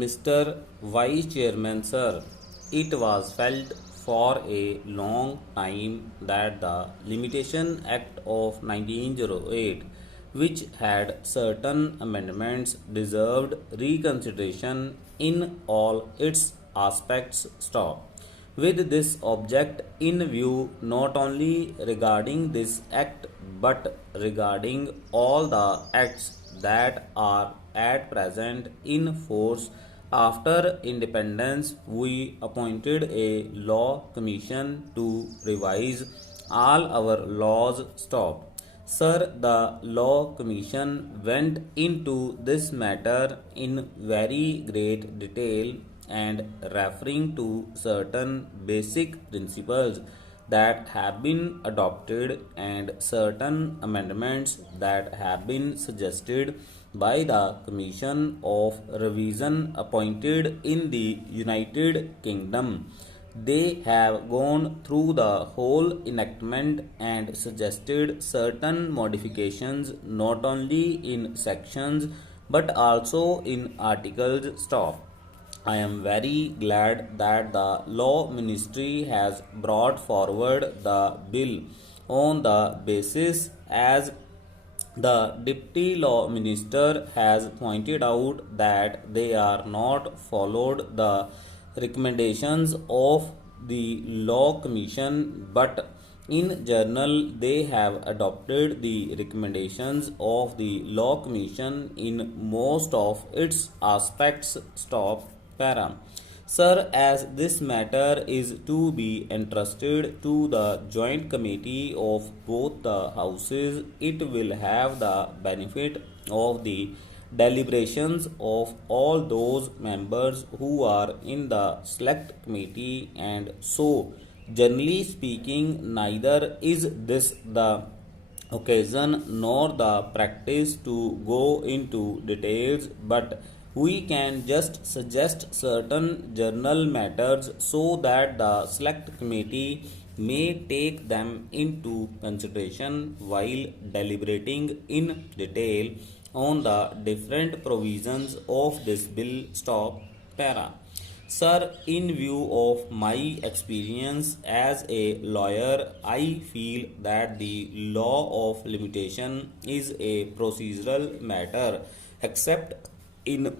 Mr. Vice Chairman, sir, it was felt for a long time that the Limitation Act of 1908, which had certain amendments, deserved reconsideration in all its aspects. Stop. With this object in view, not only regarding this act but regarding all the acts that are at present in force after independence, we appointed a law commission to revise all our laws. Stop. Sir, the Law Commission went into this matter in very great detail and referring to certain basic principles that have been adopted and certain amendments that have been suggested by the Commission of Revision appointed in the United Kingdom. They have gone through the whole enactment and suggested certain modifications not only in sections but also in articles. Stop. I am very glad that the Law Ministry has brought forward the bill on the basis, as the Deputy Law Minister has pointed out, that they are not followed the recommendations of the Law Commission, but in general they have adopted the recommendations of the Law Commission in most of its aspects. Stop. Para. Sir, as this matter is to be entrusted to the joint committee of both the houses, it will have the benefit of the deliberations of all those members who are in the select committee, and so, generally speaking, neither is this the occasion nor the practice to go into details, but we can just suggest certain general matters so that the select committee may take them into consideration while deliberating in detail on the different provisions of this bill. Stop. Para. Sir, in view of my experience as a lawyer, I feel that the law of limitation is a procedural matter, except in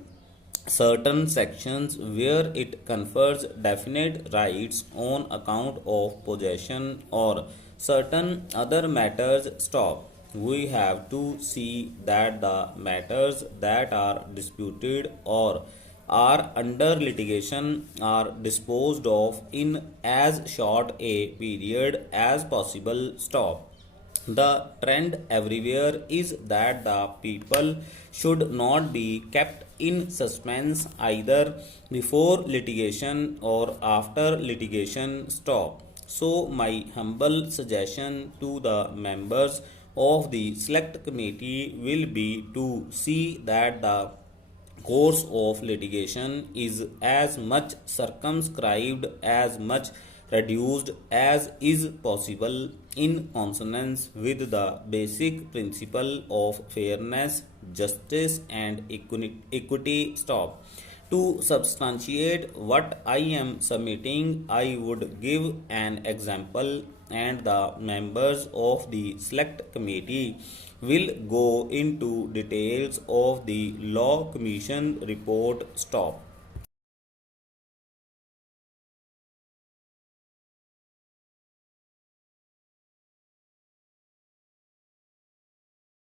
certain sections where it confers definite rights on account of possession or certain other matters. Stop. We have to see that the matters that are disputed or are under litigation are disposed of in as short a period as possible. Stop. The trend everywhere is that the people should not be kept in suspense either before litigation or after litigation. Stop. So, my humble suggestion to the members of the select committee will be to see that the course of litigation is as much circumscribed, as much reduced as is possible, in consonance with the basic principle of fairness, justice, and equity. Stop. To substantiate what I am submitting, I would give an example, and the members of the select committee will go into details of the Law Commission report. Stop.